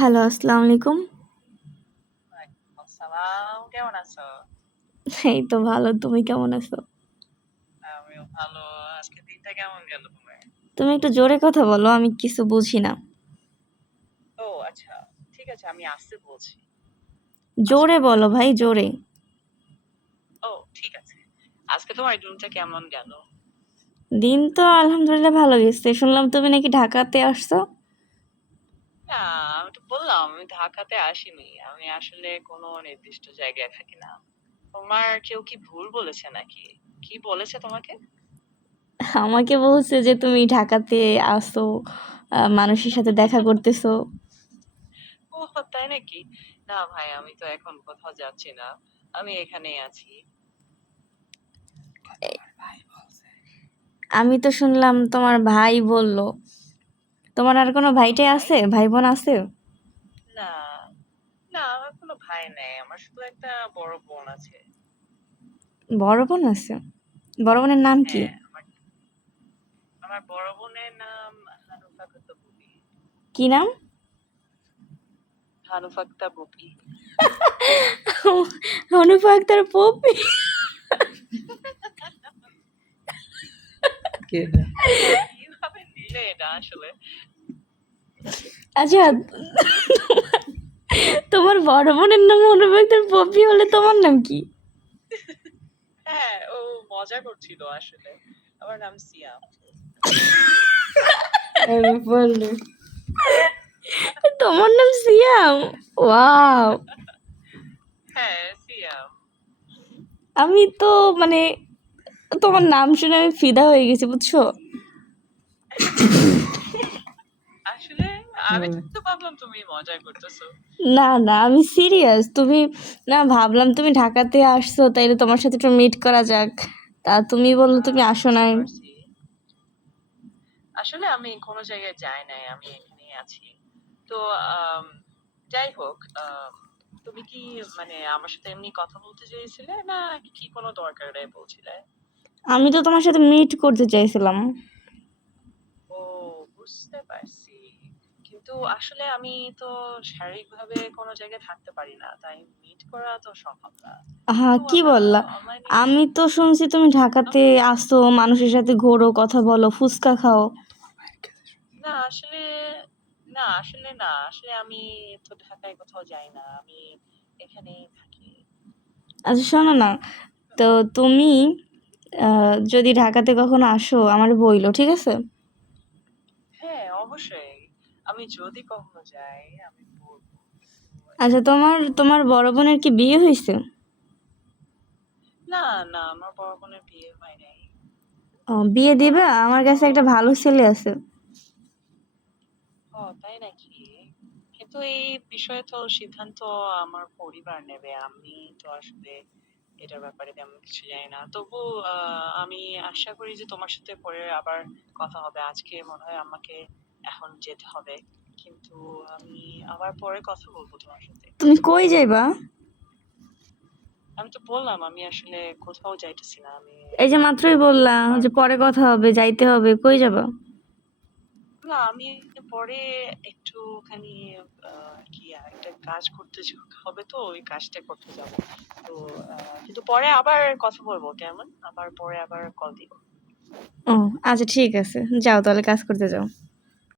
Hello, আসসালামু আলাইকুম। ওয়ালাইকুম আসসালাম। কেমন আছো? এই তো ভালো। তুমি কেমন আছো? আমিও ভালো। আজকে দিনটা কেমন গেল তোমার? তুমি একটু জোরে কথা বলো, আমি কিছু বুঝি না। ও আচ্ছা, ঠিক আছে, আমি আস্তে বলছি। জোরে আচ্ছা, বলো ভাই, জোরে। ও ঠিক আছে। আজকে তোমার দিনটা কেমন গেল? দিন তো আলহামদুলিল্লাহ ভালো গেছে। শুনলাম তুমি নাকি ঢাকাতে আসছো। না, আমি তো বললাম আমি ঢাকাতে আসিনি। আমি আসলে কোনো নির্দিষ্ট জায়গায় থাকি না। তোমার কেউ কি ভুল বলেছে নাকি? কি বলেছে তোমাকে? আমাকে বলছে যে তুমি ঢাকাতে আসো, মানুষের সাথে দেখা করতেছো। ও তাই নাকি? না ভাই, আমি তো এখন কোথাও যাচ্ছি না। আমি এখানেই আছি। আমি তো শুনলাম তোমার ভাই বলল। তোমার আর কোনো ভাইটাই ভাই? আছে, ভাই বোন আছে? না, না, আমার কোনো ভাই নাই। আমার শুধু একটা বড় বোন আছে। বড় বোন আছে? বড় বোনের নাম কি? হ্যাঁ, আমার আমার বড় বোনের নাম হানুফা আক্তার বুবি। কি নাম? হানুফা আক্তার বুবি। অনুপা আক্তার পপি। কিভাবে নিলে এটা আসলে? আচ্ছা, তোমার বড় বোনের নাম অনুপা আক্তার পপি হলে তোমার নাম কি? হ্যাঁ, ও মজা করছিল আসলে। আমার নাম সিয়াম। তোমার নাম সিয়াম? ওয়াও! হ্যাঁ, সিয়াম। আমি তো মানে তোমার নাম শুনে আমি ফিদা হয়ে গেছি, বুঝছো? আসলে আমি তো ভাবলাম তুমি মজা করতেছো। না না, আমি সিরিয়াস। তুমি না, ভাবলাম তুমি ঢাকাতে আসছো, তাইলে তোমার সাথে একটু মিট করা যাক। তা তুমি বললো তুমি আসো বুঝতে নাই। পারছি। আসলে আমি কোনো জায়গায় যাই নাই, আমি এখানেই আছি। তো আম, যাই হোক, তুমি কি মানে আমার সাথে এমনি কথা বলতে চেয়েছিলে না কি কোনো দরকারে বলছিলে? আমি তো তোমার সাথে মিট করতে চাইছিলাম। ও, বুঝতে পারছি। কিন্তু আসলে আমি তো শারীরিকভাবে কোনো জায়গায় থাকতে পারি না, তাই মিট করা তো সম্ভব না। হ্যাঁ, তো কি আমরা বললা? অনলাইনে। আমি তো শুনছি তুমি ঢাকাতে আসো, মানুষের সাথে ঘোরো, কথা বলো, ফুচকা খাও। না আসলে, না আসলে আমি তো ঢাকায় কোথাও যাই না, আমি এখানেই থাকি। আচ্ছা শোনো না, তো তুমি যদি ঢাকাতে কখনো আসো আমার বইলো, ঠিক আছে? হ্যাঁ, অবশ্যই। আমি যদি কখনো যাই আমি বলবো। আচ্ছা, তোমার কিন্তু তোমার বড় বোনের কি বিয়ে হয়েছে? না, না, আমার বড় বোনের বিয়ে হয় নাই। ও, বিয়ে দিবে? আমার তো কাছে একটা ভালো ছেলে আছে। ও তাই নাকি? কিন্তু এই বিষয়ে তো সিদ্ধান্ত আমার পরিবার নেবে। আমি তো আসলে এটার ব্যাপারে তেমন কিছু জানি না। তবু আমি আশা করি যে তোমার সাথে পরে আবার কথা হবে। আজকে মনে হয় আমাকে এখন যেতে হবে। কিন্তু আমি আবার পরে কথা বলবো তোমার সাথে। তুমি কই যাইবা? আমি তো বললাম আমি আসলে কোথাও যাইতেছি না। আমি এই যে আমি মাত্রই বললা যে বারবার। পরে কথা হবে, যাইতে হবে, কই যাবা? না, আমি পরে একটুখানি কি একটা কাজ করতে হবে, তো ওই কাজটা করতে যাব। তো কিন্তু পরে আবার কথা বলবো, কেমন? আবার পরে আবার কল দিব। ও, আচ্ছা ঠিক আছে, যাও তাহলে কাজ করতে যাও।